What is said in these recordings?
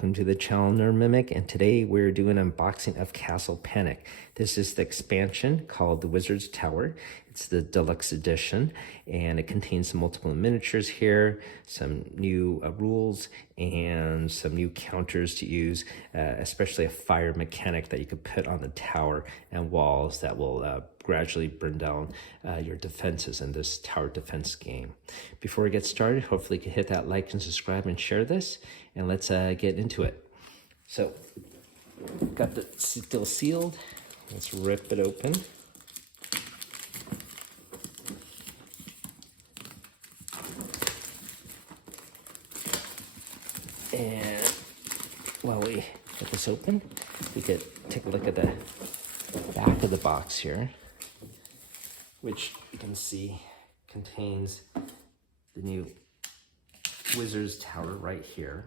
welcome to the channel Nerd Mimic, and today we're doing an unboxing of Castle Panic. This is the expansion called the Wizard's Tower. It's the deluxe edition, and it contains some multiple miniatures here, some new rules, and some new counters to use, especially a fire mechanic that you could put on the tower and walls that will gradually burn down your defenses in this tower defense game. Before we get started, hopefully you can hit that like and subscribe and share this, and let's get into it. So, got the still sealed. Let's rip it open. And while we get this open, we could take a look at the back of the box here, which you can see contains the new Wizard's Tower right here.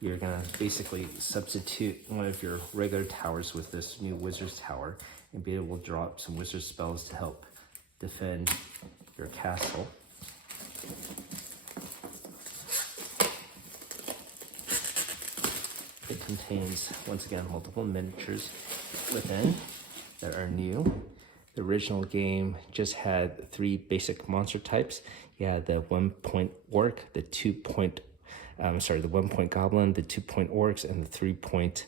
You're gonna basically substitute one of your regular towers with this new Wizard's Tower and be able to drop some wizard spells to help defend your castle. It contains, once again, multiple miniatures within that are new. The original game just had 3 basic monster types. You had the 1-point orc, the 1-point goblin, the 2-point orcs, and the 3-point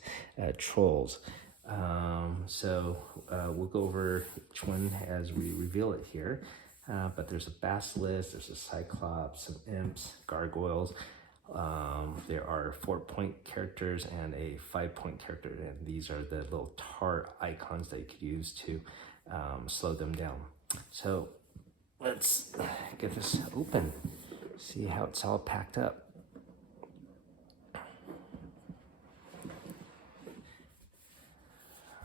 trolls. We'll go over each one as we reveal it here. But there's a basilisk, there's a cyclops, some imps, gargoyles. There are 4-point characters and a 5-point character, and these are the little tar icons that you could use to slow them down. So let's get this open, see how it's all packed up.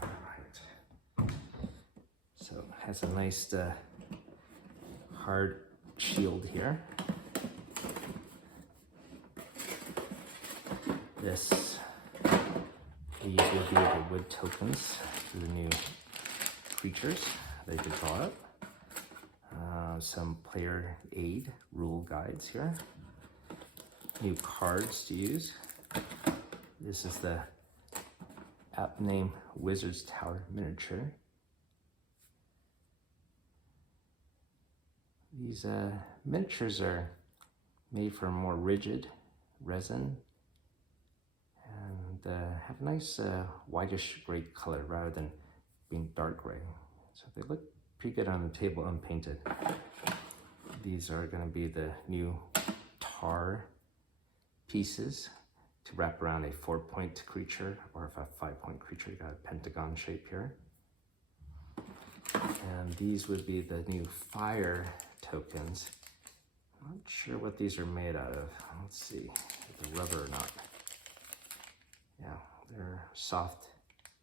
All right, so it has a nice hard shield here. These will be the wood tokens for the new creatures that you can draw up. Some player aid rule guides here. New cards to use. This is the app name Wizard's Tower miniature. These miniatures are made from more rigid resin and have a nice whitish gray color rather than being dark gray. So they look pretty good on the table unpainted. These are going to be the new tar pieces to wrap around a 4-point creature, or if a 5-point creature, you got a pentagon shape here. And these would be the new fire tokens. I'm not sure what these are made out of. Let's see if they're rubber or not. Yeah, they're soft,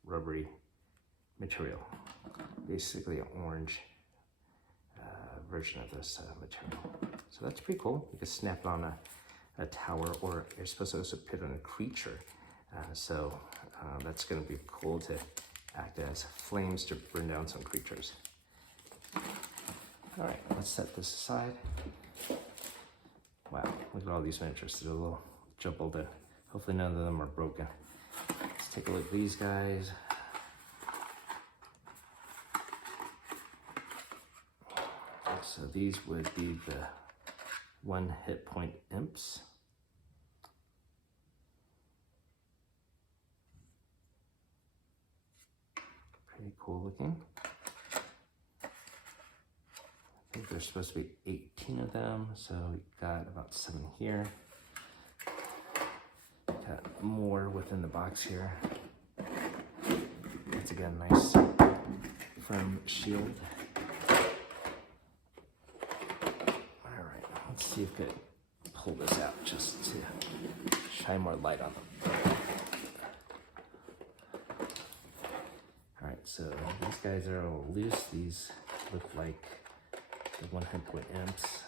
rubbery material. Basically an orange version of this material. So that's pretty cool. You can snap it on a tower, or you're supposed to also put on a creature. That's going to be cool to act as flames to burn down some creatures. All right, let's set this aside. Wow, look at all these miniatures. They're a little jumbled in. Hopefully none of them are broken. Let's take a look at these guys. So these would be the 1 hit point imps. Pretty cool looking. I think there's supposed to be 18 of them, so we got about 7 here. Got more within the box here. Once again, nice firm shield. Let's see if we could pull this out just to shine more light on them. All right, so these guys are a little loose. These look like the 1-point imps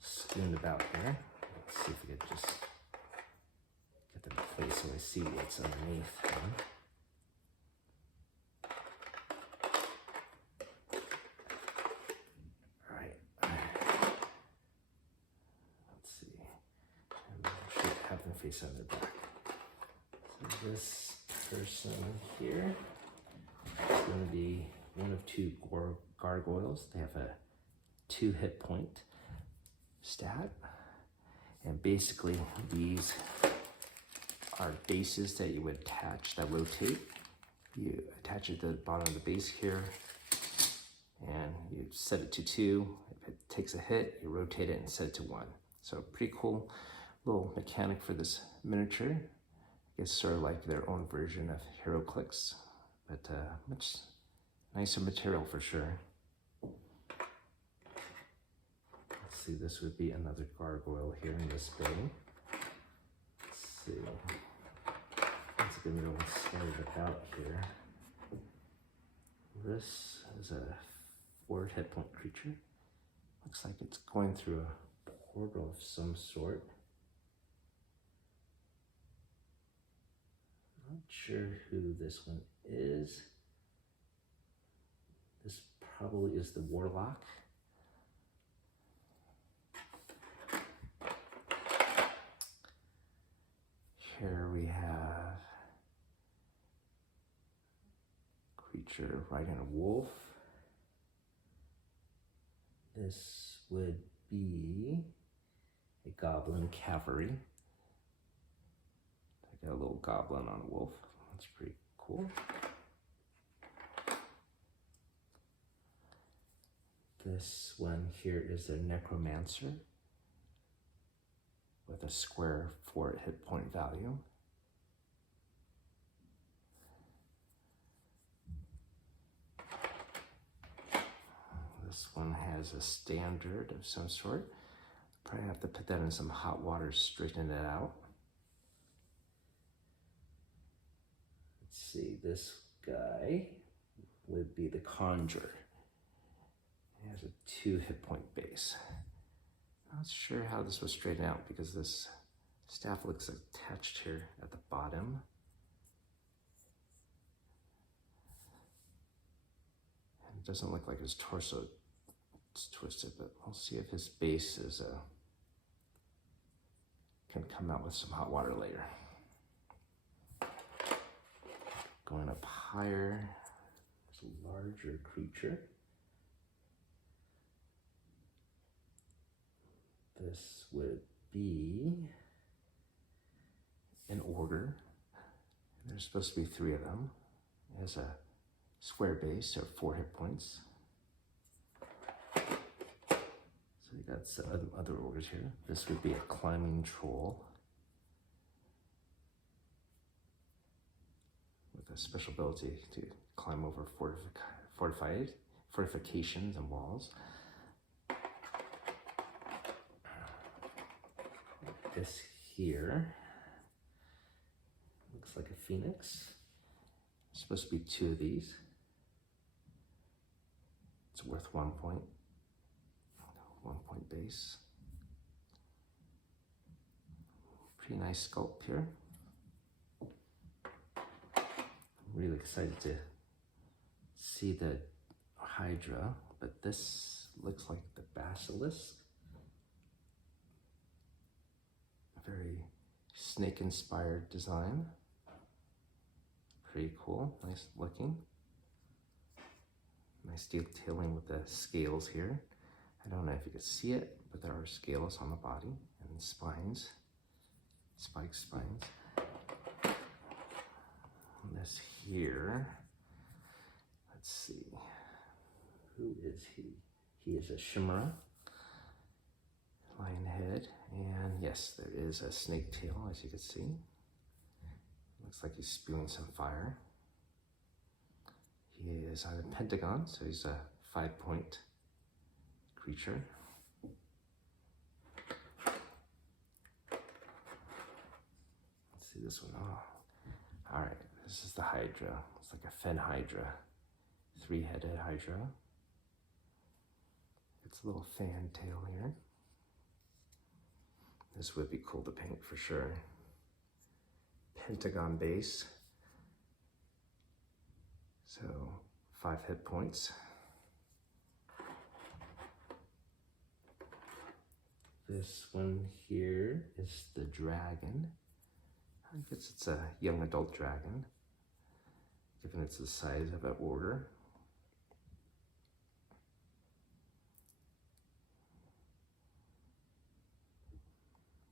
spooned about here. Let's see if we could just get them in place so I see what's underneath them. face on their back. So this person here is going to be one of two gargoyles. They have a 2 hit point stat. And basically these are bases that you would attach that rotate. You attach it to the bottom of the base here and you set it to 2. If it takes a hit, you rotate it and set it to 1. So pretty cool little mechanic for this miniature. I guess sort of like their own version of HeroClix, but much nicer material for sure. Let's see, this would be another gargoyle here in this building. Let's see. Let's get a little started about here. This is a 4 hit point creature. Looks like it's going through a portal of some sort. Not sure who this one is. This probably is the Warlock. Here we have creature riding a wolf. This would be a goblin cavalry. I got a little goblin on a wolf. That's pretty cool. This one here is a necromancer with a square 4 hit point value. This one has a standard of some sort. Probably have to put that in some hot water, straighten it out. Let's see, this guy would be the Conjurer. He has a 2 hit point base. Not sure how this was straightened out because this staff looks attached here at the bottom. And it doesn't look like his torso is twisted, but we'll see if his base is can come out with some hot water later. Going up higher, there's a larger creature. This would be an ogre. There's supposed to be 3 of them. It has a square base, so 4 hit points. So you got some other ogres here. This would be a climbing troll with a special ability to climb over fortifications and walls. This here looks like a phoenix. There's supposed to be 2 of these. It's worth 1 point. 1 point base. Pretty nice sculpt here. I'm really excited to see the Hydra, but this looks like the Basilisk. Very snake-inspired design. Pretty cool, nice looking. Nice detailing with the scales here. I don't know if you can see it, but there are scales on the body and spines, spiked spines. And this here, let's see, who is he? He is a Chimera. Lion head, and yes, there is a snake tail, as you can see. Looks like he's spewing some fire. He is on a pentagon, so he's a 5 point creature. Let's see this one. Oh, all right, this is the Hydra. It's like a Fen Hydra, 3-headed Hydra. It's a little fan tail here. This would be cool to paint for sure. Pentagon base. So 5 hit points. This one here is the dragon. I guess it's a young adult dragon, given it's the size of an order.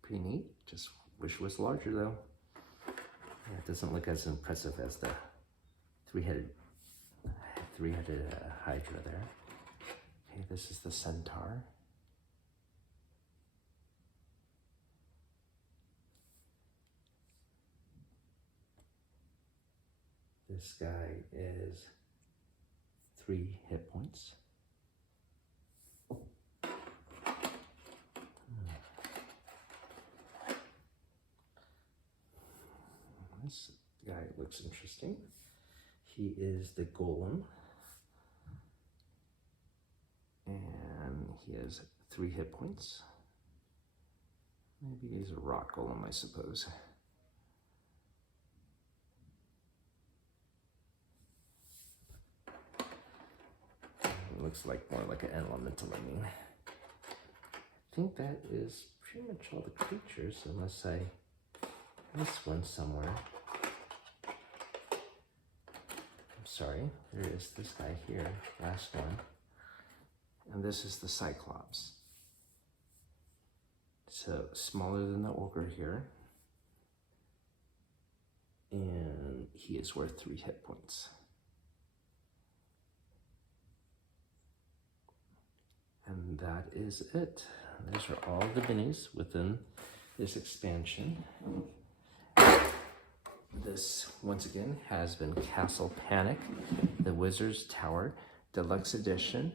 Pretty neat. Just wish it was larger though. Yeah, it doesn't look as impressive as the three-headed Hydra there. Okay, this is the Centaur. This guy is 3 hit points. This guy looks interesting. He is the Golem. And he has 3 hit points. Maybe he's a rock golem, I suppose. It looks like more like an elemental, I mean. I think that is pretty much all the creatures, unless I missed one somewhere. I'm sorry, there is this guy here, last one. And this is the Cyclops. So smaller than the ogre here. And he is worth 3 hit points. And that is it. Those are all the minis within this expansion. This, once again, has been Castle Panic, the Wizard's Tower Deluxe Edition.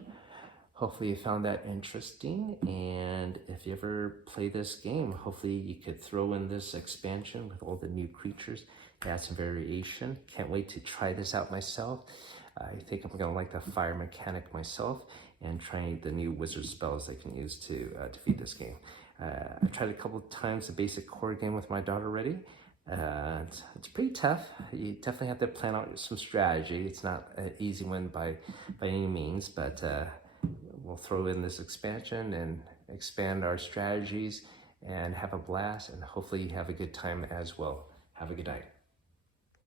Hopefully you found that interesting, and if you ever play this game, hopefully you could throw in this expansion with all the new creatures, add some variation. Can't wait to try this out myself. I think I'm gonna like the fire mechanic myself and try the new wizard spells I can use to defeat this game. I tried a couple of times the basic core game with my daughter already. It's pretty tough. You definitely have to plan out some strategy. It's not an easy one by any means, but we'll throw in this expansion and expand our strategies and have a blast, and hopefully you have a good time as well. Have a good night.